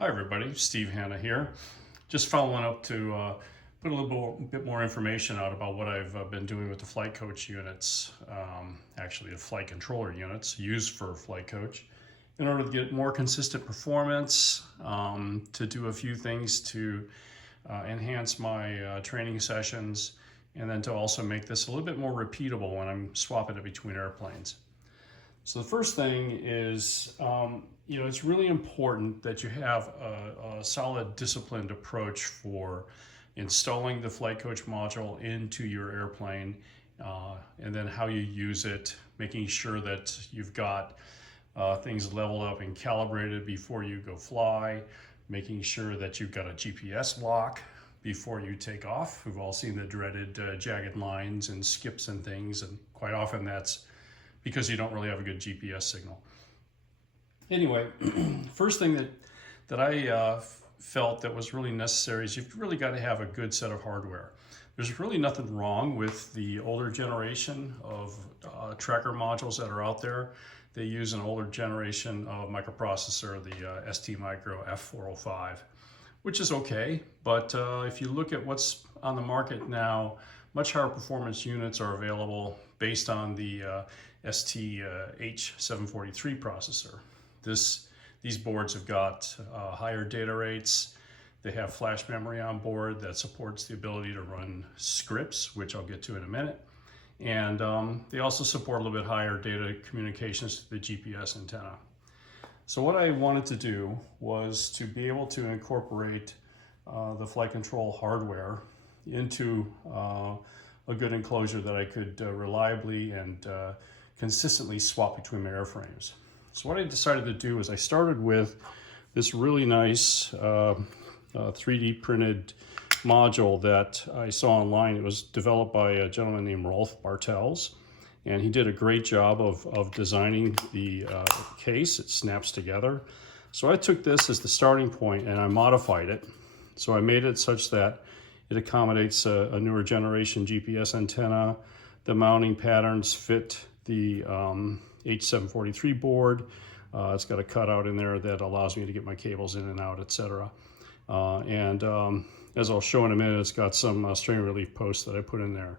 Hi everybody, Steve Hanna here. Just following up to put a bit more information out about what I've been doing with the flight coach units, actually the flight controller units used for flight coach, in order to get more consistent performance, to do a few things to enhance my training sessions, and then to also make this a little bit more repeatable when I'm swapping it between airplanes. So the first thing is, it's really important that you have a solid disciplined approach for installing the flight coach module into your airplane, and then how you use it, making sure that you've got things leveled up and calibrated before you go fly, making sure that you've got a GPS lock before you take off. We've all seen the dreaded jagged lines and skips and things, and quite often that's because you don't really have a good GPS signal. Anyway, first thing that I felt that was really necessary is you've really got to have a good set of hardware. There's really nothing wrong with the older generation of tracker modules that are out there. They use an older generation of microprocessor, the STMicro F405, which is okay. But if you look at what's on the market now, much higher performance units are available based on the ST H743 processor. These boards have got higher data rates. They have flash memory on board that supports the ability to run scripts, which I'll get to in a minute. And they also support a little bit higher data communications to the GPS antenna. So what I wanted to do was to be able to incorporate the flight control hardware into a good enclosure that I could reliably and consistently swap between my airframes. So what I decided to do is I started with this really nice 3D printed module that I saw online. It was developed by a gentleman named Rolf Bartels, and he did a great job of designing the case. It snaps together. So I took this as the starting point and I modified it. So I made it such that it accommodates a newer generation GPS antenna. The mounting patterns fit the H743 board. It's got a cutout in there that allows me to get my cables in and out, etc. As I'll show in a minute, it's got some strain relief posts that I put in there.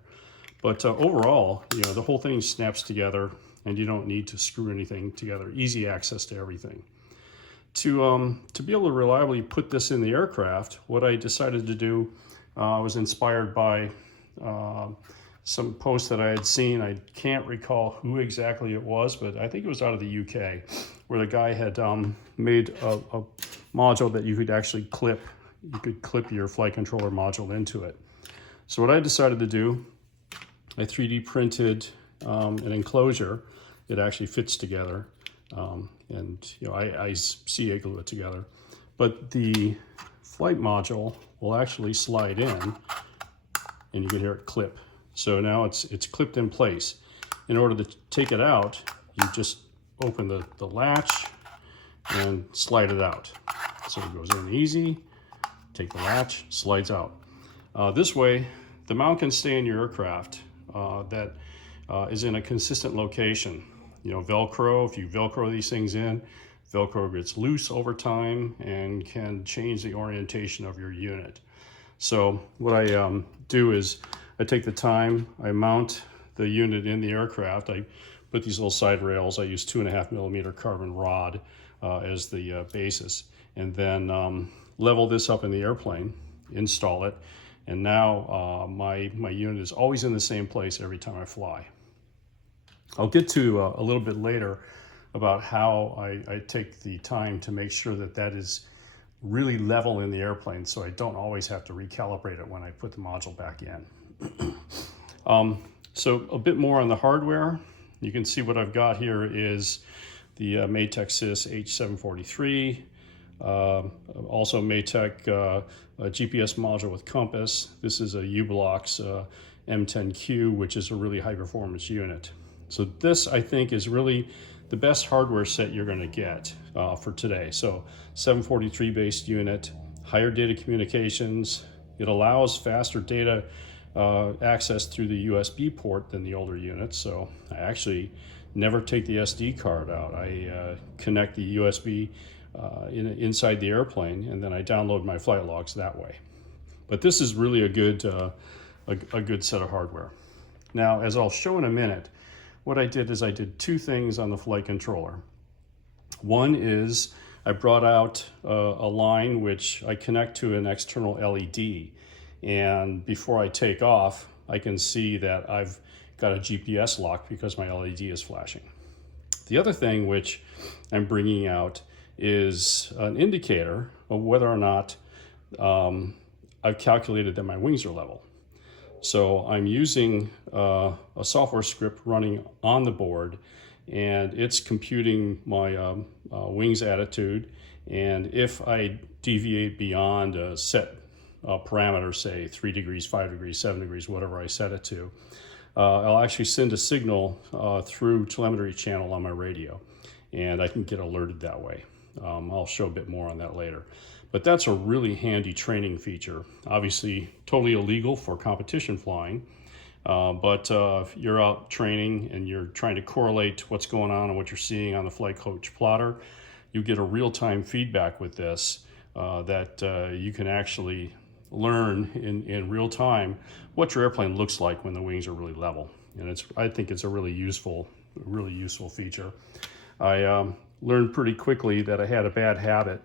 But overall, the whole thing snaps together and you don't need to screw anything together. Easy access to everything. To be able to reliably put this in the aircraft, what I decided to do was inspired by some posts that I had seen. I can't recall who exactly it was, but I think it was out of the UK, where the guy had made a module that you could actually clip. You could clip your flight controller module into it. So what I decided to do, I 3D printed an enclosure. It actually fits together, and I CA glue it together. But the flight module will actually slide in, and you can hear it clip. So now it's clipped in place. In order to take it out, you just open the latch and slide it out. So it goes in easy, take the latch, slides out. This way, the mount can stay in your aircraft that is in a consistent location. Velcro, if you Velcro these things in, Velcro gets loose over time and can change the orientation of your unit. So what I do is I take the time, I mount the unit in the aircraft. I put these little side rails. I use 2.5 millimeter carbon rod as the basis, and then level this up in the airplane, install it, and now my unit is always in the same place every time I fly. I'll get to a little bit later about how I take the time to make sure that is really level in the airplane, so I don't always have to recalibrate it when I put the module back in. So a bit more on the hardware. You can see what I've got here is the Matek-Sys H743, also Matek GPS module with compass. This is a u-blox M10Q, which is a really high performance unit. So this, I think, is really the best hardware set you're going to get for today. So 743 based unit, higher data communications. It allows faster data access through the USB port than the older units. So I actually never take the SD card out. I connect the USB inside the airplane, and then I download my flight logs that way. But this is really a good set of hardware. Now, as I'll show in a minute, what I did is I did two things on the flight controller. One is I brought out a line which I connect to an external LED, and before I take off, I can see that I've got a GPS lock because my LED is flashing. The other thing which I'm bringing out is an indicator of whether or not I've calculated that my wings are level. So I'm using a software script running on the board, and it's computing my wings attitude. And if I deviate beyond a set parameter, say 3 degrees, 5 degrees, 7 degrees, whatever I set it to, I'll actually send a signal through telemetry channel on my radio, and I can get alerted that way. I'll show a bit more on that later. But that's a really handy training feature. Obviously, totally illegal for competition flying. But if you're out training and you're trying to correlate what's going on and what you're seeing on the flight coach plotter, you get a real-time feedback with this that you can actually learn in real time what your airplane looks like when the wings are really level. And I think it's a really useful feature. I learned pretty quickly that I had a bad habit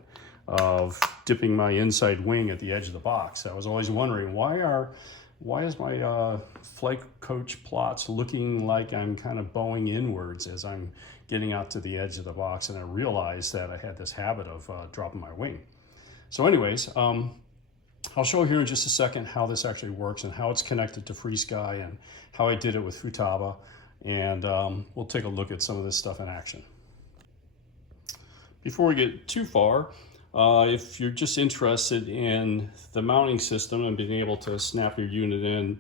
of dipping my inside wing at the edge of the box. I was always wondering, why is my flight coach plots looking like I'm kind of bowing inwards as I'm getting out to the edge of the box? And I realized that I had this habit of dropping my wing. So anyways, I'll show here in just a second how this actually works and how it's connected to FrSky and how I did it with Futaba. And we'll take a look at some of this stuff in action. Before we get too far, if you're just interested in the mounting system and being able to snap your unit in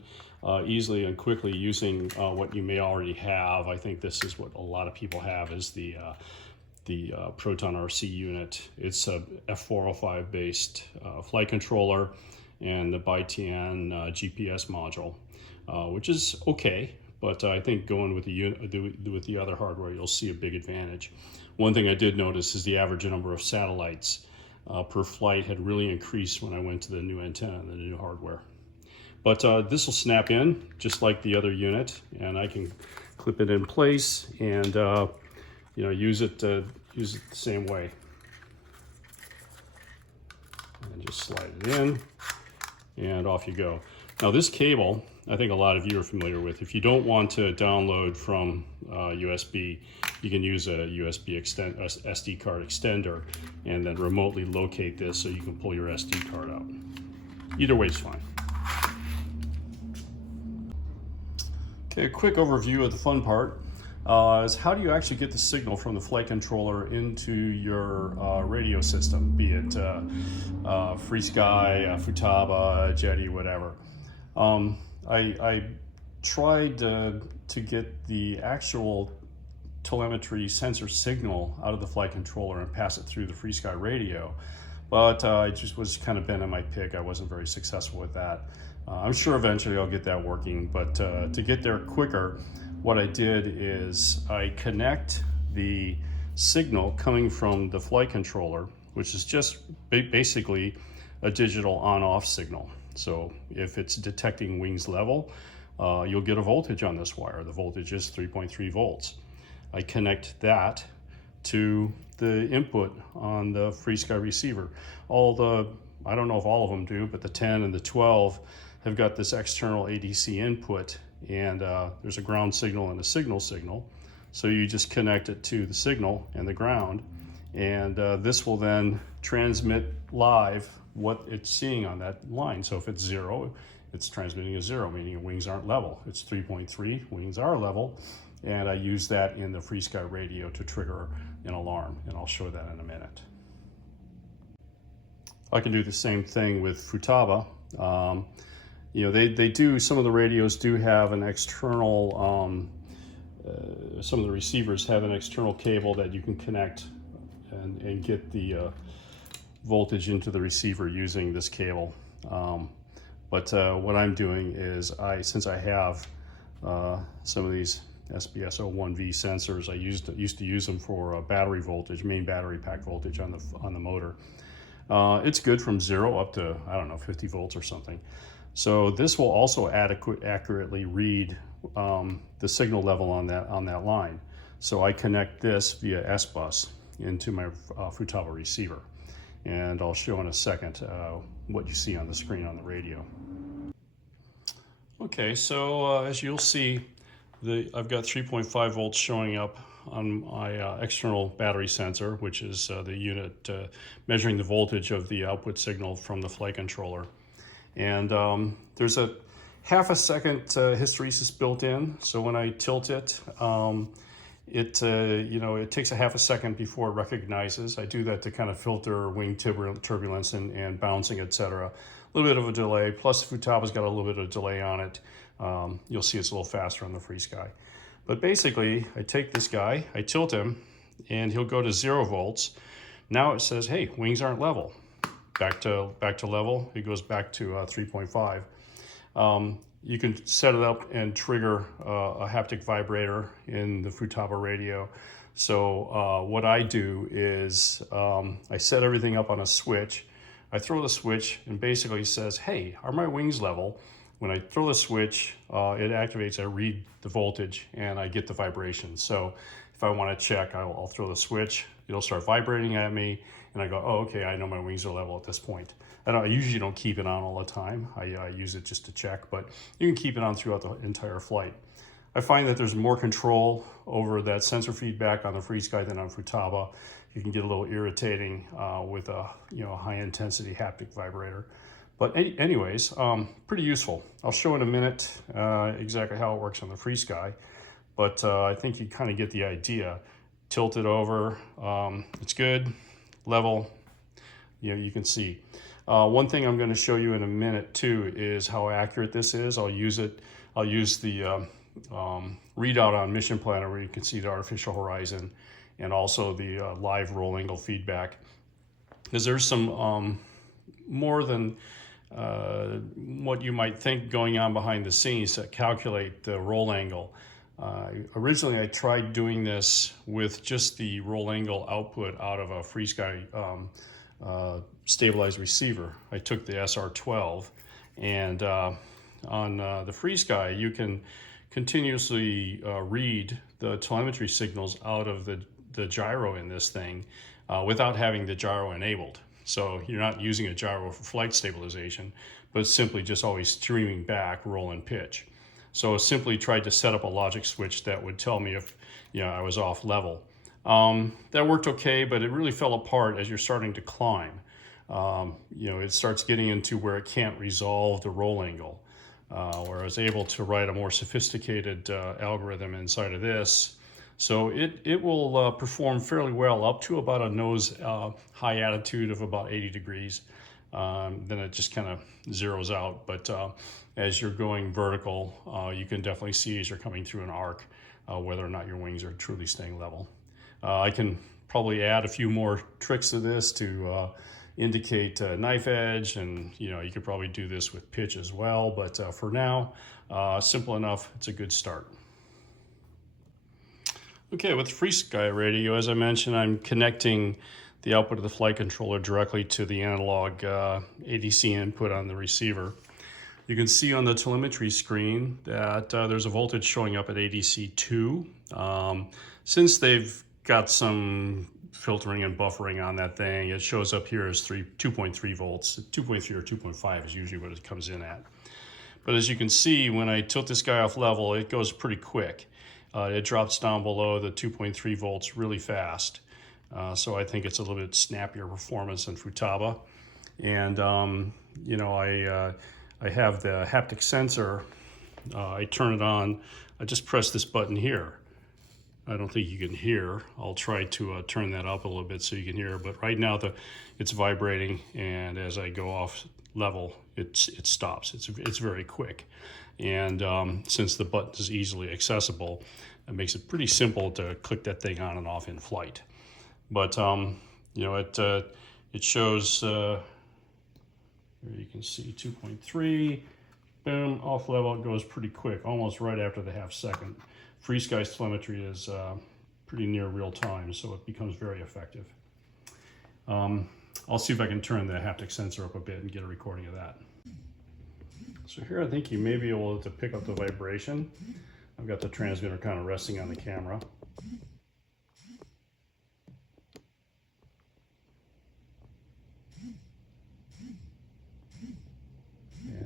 easily and quickly using what you may already have, I think this is what a lot of people have, is the Proton RC unit. It's a F405 based flight controller and the ByTN GPS module, which is okay, but I think going with the other hardware, you'll see a big advantage. One thing I did notice is the average number of satellites per flight had really increased when I went to the new antenna and the new hardware. But this will snap in just like the other unit, and I can clip it in place and use it the same way. And just slide it in, and off you go. Now this cable, I think a lot of you are familiar with. If you don't want to download from USB, you can use a USB SD card extender and then remotely locate this so you can pull your SD card out. Either way is fine. Okay, a quick overview of the fun part is how do you actually get the signal from the flight controller into your radio system, be it FrSky, Futaba, Jetty, whatever. I tried to get the actual telemetry sensor signal out of the flight controller and pass it through the FrSky radio, but I just was kind of bent on my pick. I wasn't very successful with that. I'm sure eventually I'll get that working, but to get there quicker, what I did is I connect the signal coming from the flight controller, which is just basically a digital on-off signal. So if it's detecting wings level, you'll get a voltage on this wire. The voltage is 3.3 volts. I connect that to the input on the FrSky receiver. I don't know if all of them do, but the 10 and the 12 have got this external ADC input, and there's a ground signal and a signal. So you just connect it to the signal and the ground, and this will then transmit live what it's seeing on that line. So if it's 0, it's transmitting a 0, meaning your wings aren't level. It's 3.3, wings are level, and I use that in the FrSky radio to trigger an alarm, and I'll show that in a minute. I can do the same thing with Futaba. They do, some of the radios do have an external, some of the receivers have an external cable that you can connect and get the voltage into the receiver using this cable. But what I'm doing is, since I have some of these SBS01V sensors. I used to use them for battery voltage, main battery pack voltage on the motor. It's good from 0 up to, I don't know, 50 volts or something. So this will also accurately read the signal level on that line. So I connect this via S-Bus into my Futaba receiver. And I'll show in a second what you see on the screen on the radio. Okay, so as you'll see, I've got 3.5 volts showing up on my external battery sensor, which is the unit measuring the voltage of the output signal from the flight controller. And there's a half a second hysteresis built in, so when I tilt it, it takes a half a second before it recognizes. I do that to kind of filter wing turbulence and bouncing, etc. A little bit of a delay, plus Futaba's got a little bit of delay on it. You'll see it's a little faster on the FrSky. But basically, I take this guy, I tilt him, and he'll go to 0 volts. Now it says, hey, wings aren't level. Back to level, it goes back to 3.5. You can set it up and trigger a haptic vibrator in the Futaba radio. So what I do is I set everything up on a switch. I throw the switch and basically says, hey, are my wings level? When I throw the switch, it activates, I read the voltage, and I get the vibration. So if I want to check, I'll throw the switch, it'll start vibrating at me, and I go, oh, okay, I know my wings are level at this point. I usually don't keep it on all the time. I use it just to check, but you can keep it on throughout the entire flight. I find that there's more control over that sensor feedback on the FrSky than on Futaba. You can get a little irritating with a high intensity haptic vibrator. But anyways, pretty useful. I'll show in a minute exactly how it works on the FrSky, but I think you kind of get the idea. Tilt it over, it's good, level, you can see. One thing I'm going to show you in a minute too is how accurate this is. I'll use the readout on Mission Planner where you can see the artificial horizon and also the live roll angle feedback. Because there's some more than what you might think going on behind the scenes to calculate the roll angle. Originally I tried doing this with just the roll angle output out of a FrSky stabilized receiver. I took the SR12, and on the FrSky you can continuously read the telemetry signals out of the gyro in this thing without having the gyro enabled. So you're not using a gyro for flight stabilization, but simply just always streaming back roll and pitch. So I simply tried to set up a logic switch that would tell me if I was off level. That worked okay, but it really fell apart as you're starting to climb. It starts getting into where it can't resolve the roll angle. Where I was able to write a more sophisticated algorithm inside of this. So it will perform fairly well up to about a nose high attitude of about 80 degrees. Then it just kind of zeroes out. But as you're going vertical, you can definitely see as you're coming through an arc whether or not your wings are truly staying level. I can probably add a few more tricks to this to indicate knife edge, and you could probably do this with pitch as well, but for now, simple enough. It's a good start. Okay, with the FrSky radio, as I mentioned, I'm connecting the output of the flight controller directly to the analog ADC input on the receiver. You can see on the telemetry screen that there's a voltage showing up at ADC 2. Since they've got some filtering and buffering on that thing, it shows up here as 2.3 volts. 2.3 or 2.5 is usually what it comes in at. But as you can see, when I tilt this guy off level, it goes pretty quick. It drops down below the 2.3 volts really fast. So I think it's a little bit snappier performance than Futaba. And I have the haptic sensor. I turn it on. I just press this button here. I don't think you can hear. I'll try to turn that up a little bit so you can hear. But right now it's vibrating, and as I go off level, it stops. It's very quick. And since the button is easily accessible, it makes it pretty simple to click that thing on and off in flight. But it shows. Here you can see 2.3. Boom, off level. It goes pretty quick, almost right after the half second. FrSky telemetry is pretty near real time, so it becomes very effective. I'll see if I can turn the haptic sensor up a bit and get a recording of that. So here I think you may be able to pick up the vibration. I've got the transmitter kind of resting on the camera.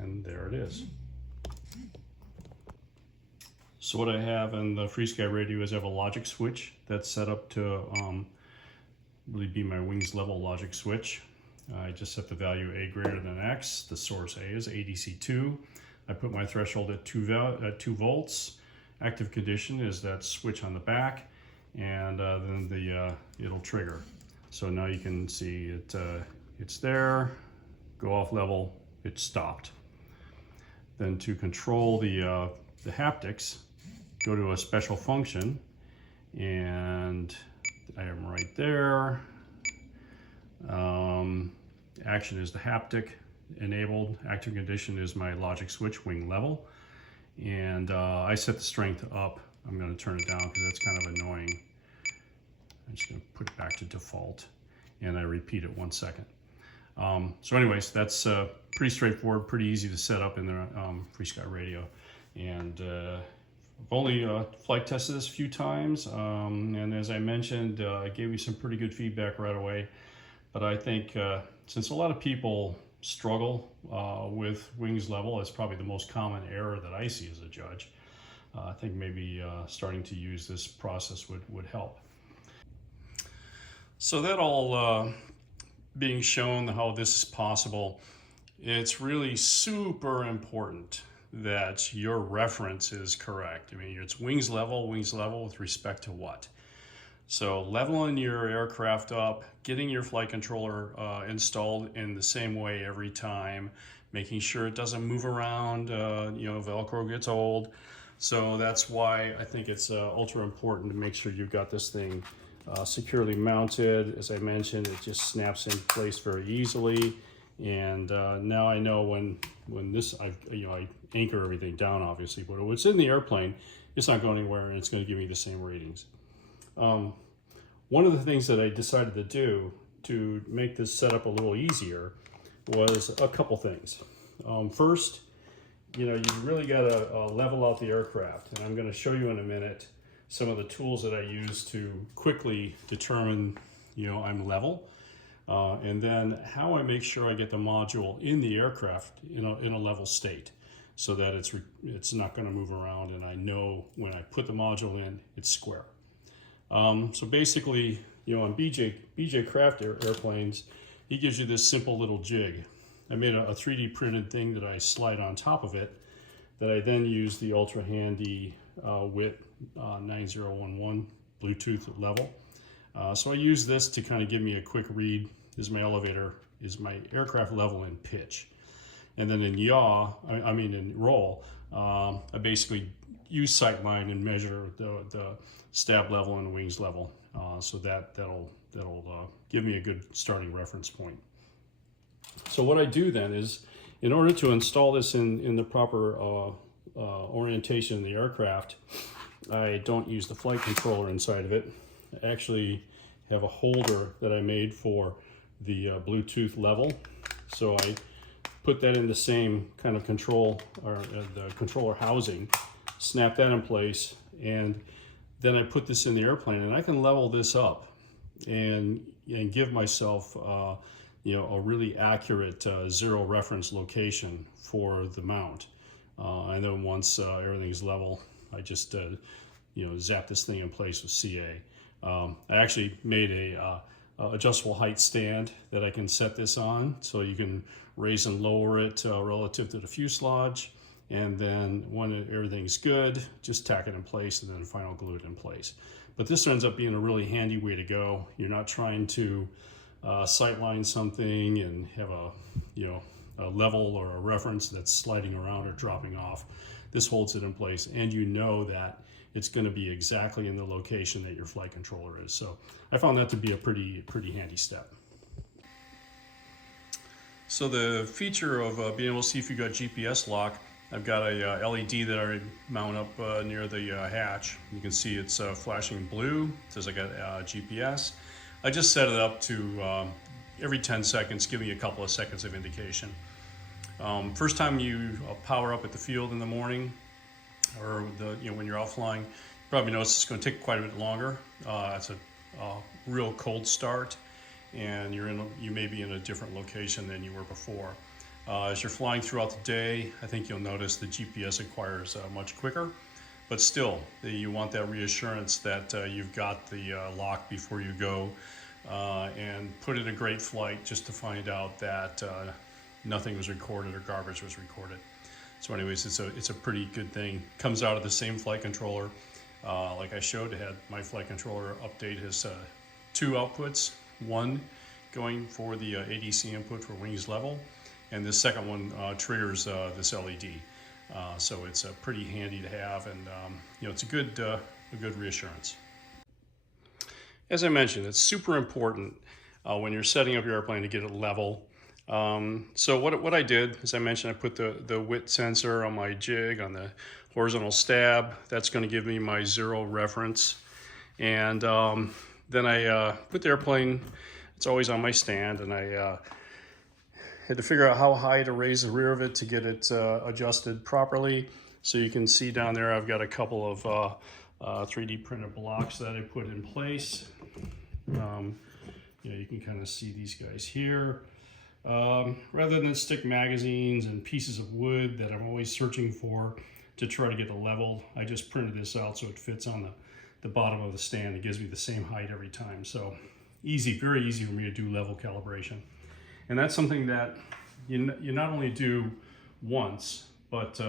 And there it is. So what I have in the FrSky radio is I have a logic switch that's set up to really be my wings level logic switch. I just set the value A greater than X. The source A is ADC2. I put my threshold at 2 volts. Active condition is that switch on the back, and then it'll trigger. So now you can see it. It's there. Go off level. It's stopped. Then to control the haptics, go to a special function, and I am right there. Action is the haptic enabled. Active condition is my logic switch wing level. And I set the strength up. I'm going to turn it down because that's kind of annoying. I'm just going to put it back to default. And I repeat it 1 second. So anyways, that's pretty straightforward, pretty easy to set up in the FrSky radio. And I've only flight tested this a few times. And as I mentioned, I gave you some pretty good feedback right away. But I think since a lot of people struggle with wings level, it's probably the most common error that I see as a judge. I think maybe starting to use this process would help. So that all being shown how this is possible, it's really super important that your reference is correct. I mean, it's wings level with respect to what? So leveling your aircraft up, getting your flight controller installed in the same way every time, making sure it doesn't move around, Velcro gets old. So that's why I think it's ultra important to make sure you've got this thing securely mounted. As I mentioned, it just snaps in place very easily. And now I know when this, I anchor everything down obviously, but when it's in the airplane, it's not going anywhere and it's going to give me the same ratings. One of the things that I decided to do to make this setup a little easier was a couple things. First, you really got to level out the aircraft, and I'm going to show you in a minute some of the tools that I use to quickly determine, I'm level, and then how I make sure I get the module in the aircraft in a level state, so that it's not going to move around, and I know when I put the module in, it's square. So basically, on BJ Craft airplanes, he gives you this simple little jig. I made a 3D printed thing that I slide on top of it, that I then use the ultra handy WIT 9011 Bluetooth level. So I use this to kind of give me a quick read. Is my aircraft level in pitch. And then in yaw, in roll, I basically use sightline and measure the stab level and wings level, so that'll give me a good starting reference point. So what I do then is, in order to install this in the proper orientation in the aircraft, I don't use the flight controller inside of it. I actually have a holder that I made for the Bluetooth level. So I put that in the same kind of control, or the controller housing, snap that in place, and then I put this in the airplane, and I can level this up and give myself a really accurate zero reference location for the mount. And then once everything's level, I just zap this thing in place with CA. I actually made a adjustable height stand that I can set this on, so you can raise and lower it relative to the fuselage. And then when everything's good, just tack it in place and then final glue it in place. But this ends up being a really handy way to go. You're not trying to sightline something and have a level or a reference that's sliding around or dropping off. This holds it in place, and you know that it's going to be exactly in the location that your flight controller is. So I found that to be a pretty handy step. So the feature of being able to see if you got GPS lock I've got a LED that I mount up near the hatch. You can see it's flashing blue. It says I got GPS. I just set it up to every 10 seconds, give me a couple of seconds of indication. First time you power up at the field in the morning, or when you're out flying, you probably notice it's going to take quite a bit longer. It's a real cold start, and you may be in a different location than you were before. As you're flying throughout the day, I think you'll notice the GPS acquires much quicker, but still, you want that reassurance that you've got the lock before you go, and put in a great flight just to find out that nothing was recorded or garbage was recorded. So anyways, it's a pretty good thing. Comes out of the same flight controller. Like I showed, had my flight controller update his 2 outputs, one going for the ADC input for wings level, and the second one triggers this LED. So it's pretty handy to have, and it's a good reassurance. As I mentioned, it's super important when you're setting up your airplane to get it level. So what I did, as I mentioned, I put the width sensor on my jig on the horizontal stab. That's going to give me my 0 reference. And then I put the airplane, it's always on my stand, and I had to figure out how high to raise the rear of it to get it adjusted properly. So you can see down there I've got a couple of 3D printed blocks that I put in place. You can kind of see these guys here. Rather than stick magazines and pieces of wood that I'm always searching for to try to get the level, I just printed this out so it fits on the bottom of the stand. It gives me the same height every time. So easy, very easy for me to do level calibration. And that's something that you not only do once, but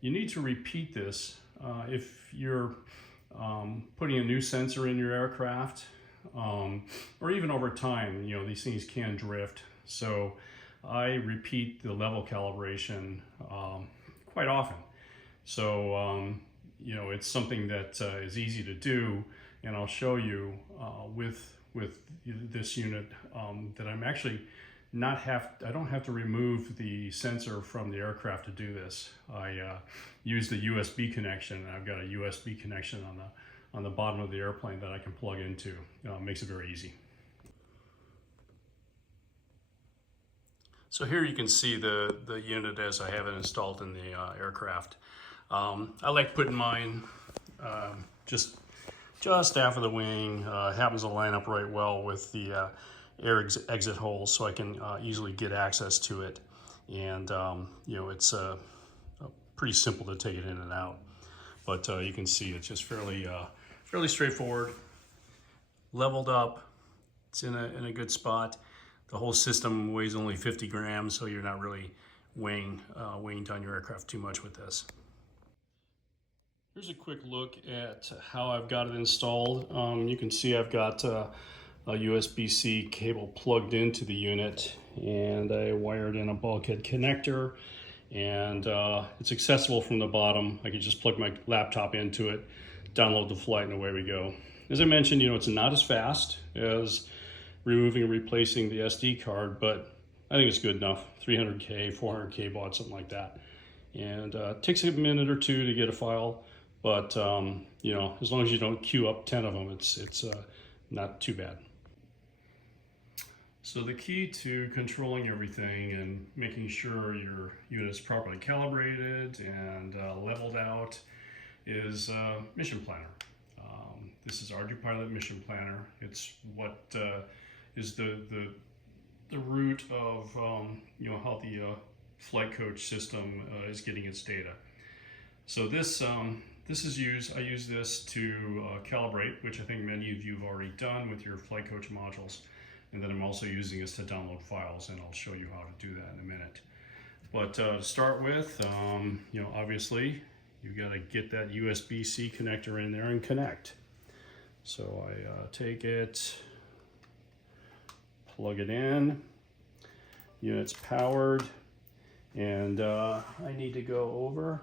you need to repeat this if you're putting a new sensor in your aircraft, or even over time. These things can drift. So I repeat the level calibration quite often. So it's something that is easy to do, and I'll show you with this unit that I'm actually I don't have to remove the sensor from the aircraft to do this. I use the USB connection, and I've got a USB connection on the bottom of the airplane that I can plug into. Makes it very easy. So here you can see the unit as I have it installed in the aircraft. I like putting mine just after the wing. Happens to line up right well with the air exit holes, so I can easily get access to it. And it's pretty simple to take it in and out. But you can see it's just fairly straightforward, leveled up. It's in a good spot. The whole system weighs only 50 grams, so you're not really weighing down your aircraft too much with this. Here's a quick look at how I've got it installed. You can see I've got a USB-C cable plugged into the unit, and I wired in a bulkhead connector, and it's accessible from the bottom. I can just plug my laptop into it, download the flight, and away we go. As I mentioned, it's not as fast as removing and replacing the SD card, but I think it's good enough. 300K, 400K baud, something like that. And it takes a minute or two to get a file, but as long as you don't queue up 10 of them, it's not too bad. So the key to controlling everything and making sure your unit's properly calibrated and leveled out is Mission Planner. This is ArduPilot Mission Planner. It's what is the root of how the flight coach system is getting its data. So I use this to calibrate, which I think many of you have already done with your flight coach modules, and then I'm also using this to download files, and I'll show you how to do that in a minute. But to start with, obviously you've got to get that USB-C connector in there and connect. So I take it, plug it in, unit's powered, and I need to go over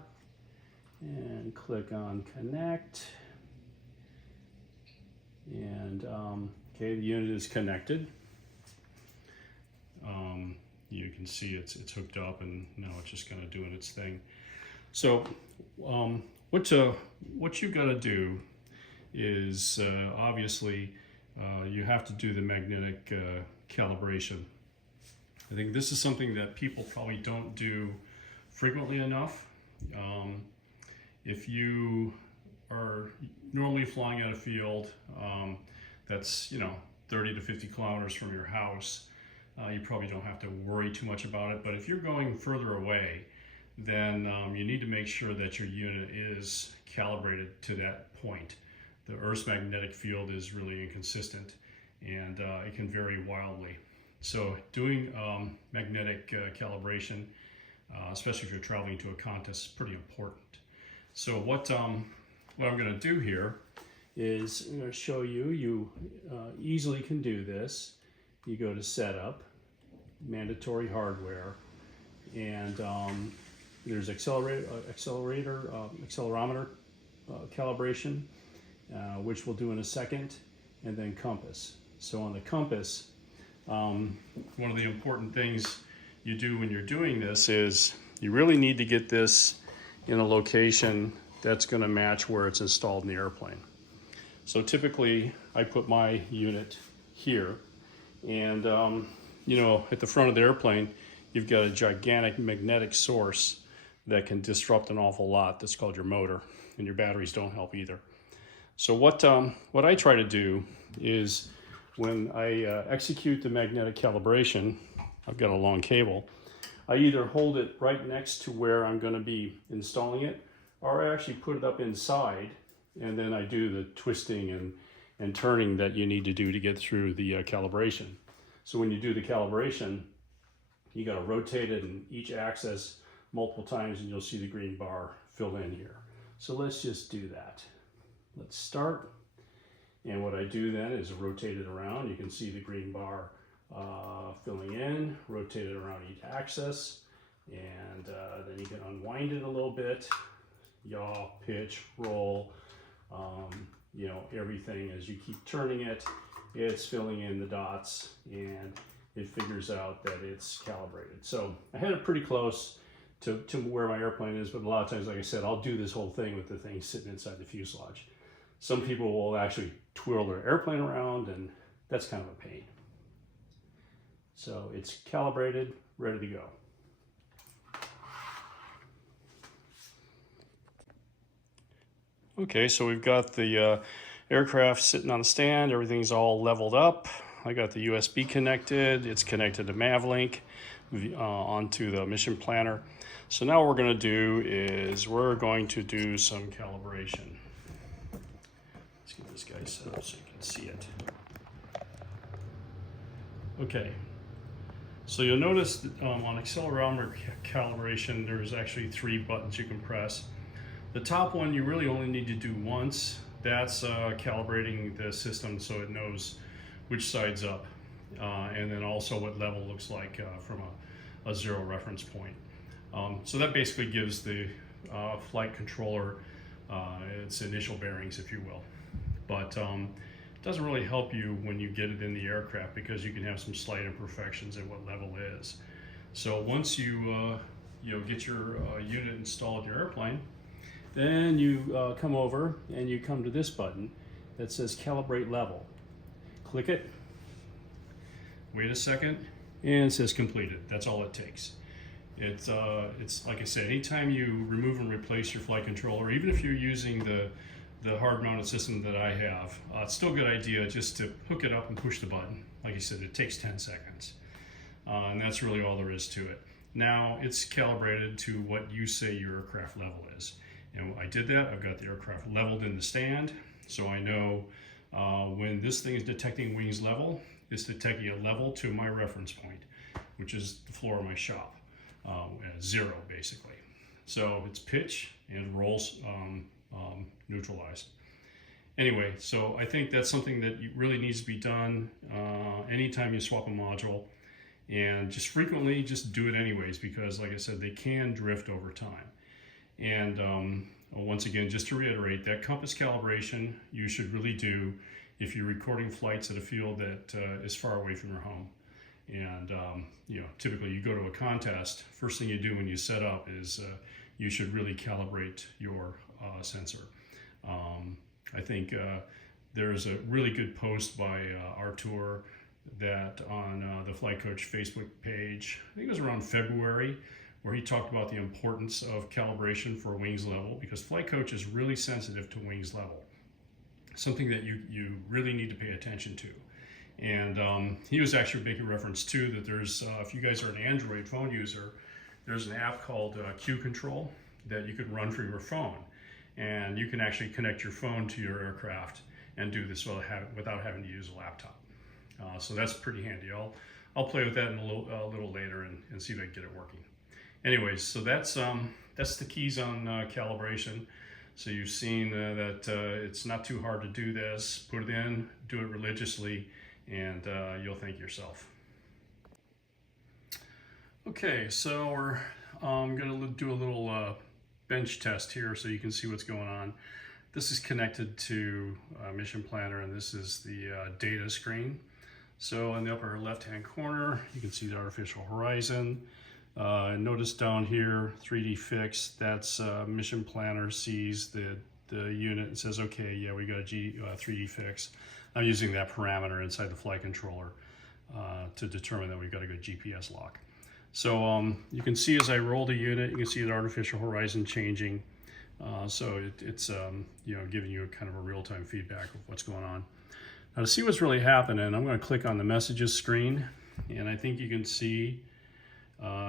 and click on connect, and okay, the unit is connected. You can see it's hooked up, and now it's just kind of doing its thing. So what you got to do is obviously you have to do the magnetic calibration. I think this is something that people probably don't do frequently enough. If you are normally flying at a field that's 30 to 50 kilometers from your house, you probably don't have to worry too much about it. But if you're going further away, then you need to make sure that your unit is calibrated to that point. The Earth's magnetic field is really inconsistent, and it can vary wildly. So doing magnetic calibration, especially if you're traveling to a contest, is pretty important. So what I'm going to do here is I'm going to show you. You easily can do this. You go to Setup, Mandatory Hardware, and there's accelerometer calibration, which we'll do in a second, and then compass. So on the compass, one of the important things you do when you're doing this is you really need to get this in a location that's going to match where it's installed in the airplane. So typically I put my unit here, and at the front of the airplane you've got a gigantic magnetic source that can disrupt an awful lot. That's called your motor, and your batteries don't help either. So what I try to do is when I execute the magnetic calibration, I've got a long cable, I either hold it right next to where I'm going to be installing it, or I actually put it up inside, and then I do the twisting and turning that you need to do to get through the calibration. So when you do the calibration, you got to rotate it in each axis multiple times, and you'll see the green bar fill in here. So let's just do that. Let's start. And what I do then is rotate it around. You can see the green bar filling in, rotate it around each axis, and then you can unwind it a little bit, yaw, pitch, roll, everything. As you keep turning it, it's filling in the dots, and it figures out that it's calibrated. So I had it pretty close to where my airplane is, but a lot of times, like I said, I'll do this whole thing with the thing sitting inside the fuselage. Some people will actually twirl their airplane around, and that's kind of a pain. So it's calibrated, ready to go. Okay, so we've got the aircraft sitting on the stand. Everything's all leveled up. I got the USB connected. It's connected to Mavlink onto the mission planner. So now what we're going to do is we're going to do some calibration. Let's get this guy set up so you can see it. Okay, so you'll notice that, on accelerometer calibration, there's actually 3 buttons you can press. The top one you really only need to do once. That's calibrating the system so it knows which side's up, and then also what level looks like from a 0 reference point. So that basically gives the flight controller its initial bearings, if you will. But it doesn't really help you when you get it in the aircraft, because you can have some slight imperfections in what level is. So once you get your unit installed in your airplane, then you come over and you come to this button that says Calibrate Level. Click it, wait a second, and it says completed. That's all it takes. It's like I said, anytime you remove and replace your flight controller, even if you're using the hard-mounted system that I have, it's still a good idea just to hook it up and push the button. Like I said, it takes 10 seconds. And that's really all there is to it. Now it's calibrated to what you say your aircraft level is. And I did that. I've got the aircraft leveled in the stand, so I know when this thing is detecting wings level, it's detecting a level to my reference point, which is the floor of my shop, at 0 basically. So it's pitch and rolls neutralized. Anyway, so I think that's something that really needs to be done anytime you swap a module, and just frequently just do it anyways, because like I said, they can drift over time. And once again, just to reiterate, that compass calibration you should really do if you're recording flights at a field that is far away from your home. And typically you go to a contest, first thing you do when you set up is you should really calibrate your sensor. I think there's a really good post by Artur that on the Flight Coach Facebook page, I think it was around February, where he talked about the importance of calibration for wings level, because Flight Coach is really sensitive to wings level, something that you really need to pay attention to. And he was actually making reference to that there's, if you guys are an Android phone user, there's an app called Q Control that you could run for your phone. And you can actually connect your phone to your aircraft and do this without having to use a laptop. So that's pretty handy. I'll play with that in a little later and see if I can get it working. Anyways, so that's the keys on calibration. So you've seen that it's not too hard to do this. Put it in, do it religiously, and you'll thank yourself. Okay, so we're going to do a little bench test here so you can see what's going on. This is connected to Mission Planner, and this is the data screen. So in the upper left-hand corner, you can see the artificial horizon. Notice down here, 3D fix, that's Mission Planner sees the unit and says, okay, yeah, we got a 3D fix. I'm using that parameter inside the flight controller to determine that we've got a good GPS lock. So you can see as I roll the unit, you can see the artificial horizon changing. So it's you know, giving you a kind of a real-time feedback of what's going on. Now to see what's really happening, I'm going to click on the messages screen, and I think you can see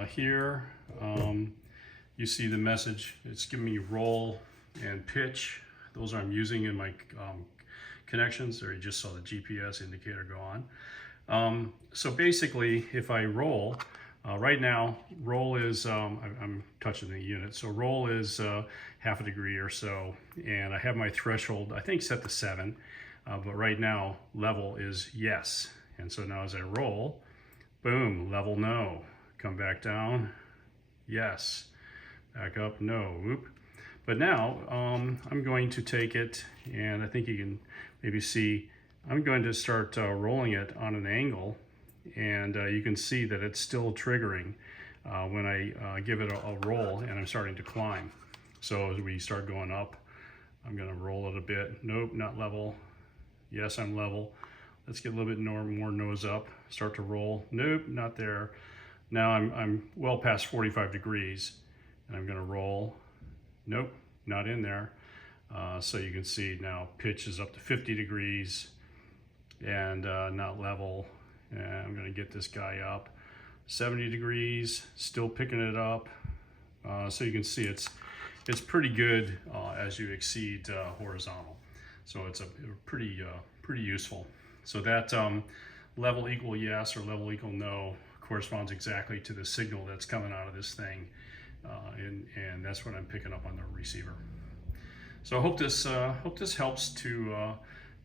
here, you see the message. It's giving me roll and pitch. Those I'm using in my connections. There you just saw the GPS indicator go on. So basically, if I roll, right now, roll is, I'm touching the unit, so roll is half a degree or so, and I have my threshold, I think, set to 7, but right now, level is yes. And so now as I roll, boom, level no. Come back down, yes. Back up, no, whoop. But now, I'm going to take it, and I think you can maybe see, I'm going to start rolling it on an angle, and you can see that it's still triggering when I give it a roll and I'm starting to climb. So as we start going up, I'm going to roll it a bit. Nope, not level. Yes, I'm level. Let's get a little bit more nose up. Start to roll. Nope, not there. Now I'm well past 45 degrees, and I'm going to roll. Nope, not in there. So you can see now pitch is up to 50 degrees and not level. And I'm going to get this guy up 70 degrees, still picking it up. So you can see it's pretty good as you exceed horizontal. So it's a pretty useful. So that level equal yes or level equal no corresponds exactly to the signal that's coming out of this thing, and that's what I'm picking up on the receiver. So I hope this helps to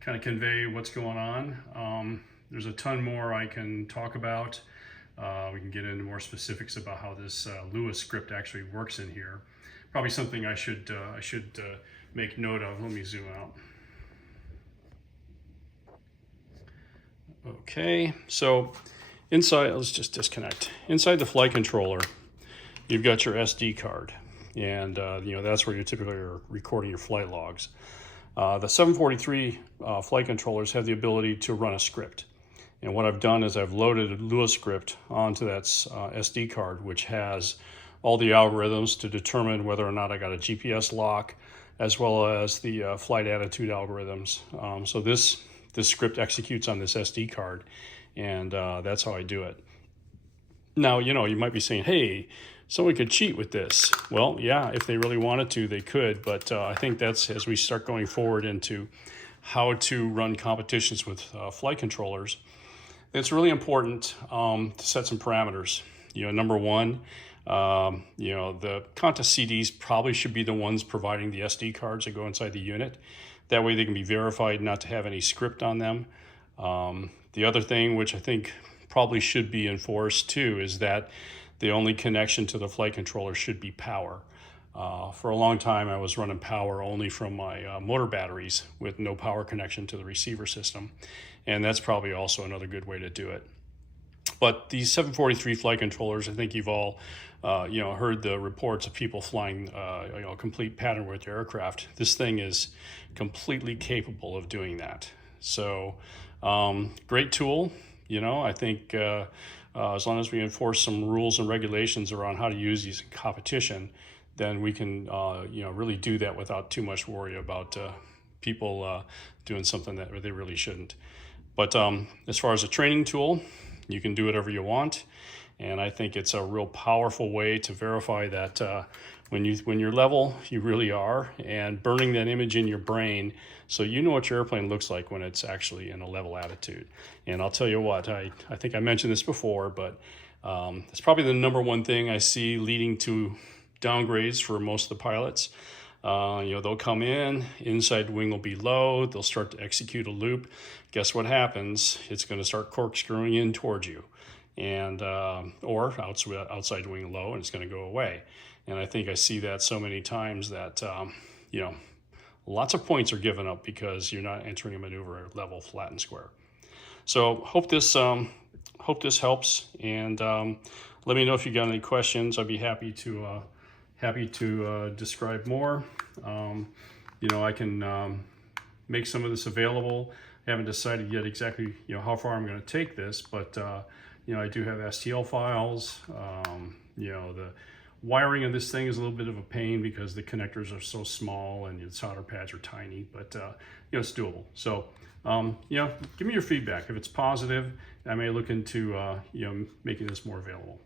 kind of convey what's going on. There's a ton more I can talk about. We can get into more specifics about how this Lua script actually works in here. Probably something I should make note of. Let me zoom out. Okay, so inside, let's just disconnect. Inside the flight controller, you've got your SD card, and you know, that's where you typically are recording your flight logs. The 743 flight controllers have the ability to run a script. And what I've done is I've loaded a Lua script onto that SD card, which has all the algorithms to determine whether or not I got a GPS lock, as well as the flight attitude algorithms. So this script executes on this SD card, and that's how I do it. Now, you know, you might be saying, hey, someone could cheat with this. Well, yeah, if they really wanted to, they could, but I think that's, as we start going forward into how to run competitions with flight controllers, it's really important to set some parameters. You know, number one, you know, the Qantas CDs probably should be the ones providing the SD cards that go inside the unit. That way they can be verified not to have any script on them. The other thing, which I think probably should be enforced too, is that the only connection to the flight controller should be power. For a long time, I was running power only from my motor batteries with no power connection to the receiver system. And that's probably also another good way to do it. But these 743 flight controllers, I think you've all heard the reports of people flying complete pattern with their aircraft. This thing is completely capable of doing that. So great tool. I think as long as we enforce some rules and regulations around how to use these in competition, then we can really do that without too much worry about people doing something that they really shouldn't. But as far as a training tool, you can do whatever you want, and I think it's a real powerful way to verify that when you're level, you really are, and burning that image in your brain so you know what your airplane looks like when it's actually in a level attitude. And I'll tell you what, I think I mentioned this before, but it's probably the number one thing I see leading to downgrades for most of the pilots. They'll come in, inside wing will be low, they'll start to execute a loop. Guess what happens? It's going to start corkscrewing in towards you, and or outside wing low, and it's going to go away. And I think I see that so many times that lots of points are given up because you're not entering a maneuver at level, flat, and square. So hope this helps, and let me know if you got any questions. I'd be happy to describe more. I can make some of this available. I haven't decided yet exactly how far I'm going to take this, but I do have STL files. The wiring of this thing is a little bit of a pain because the connectors are so small and the solder pads are tiny, but it's doable. So give me your feedback. If it's positive, I may look into making this more available.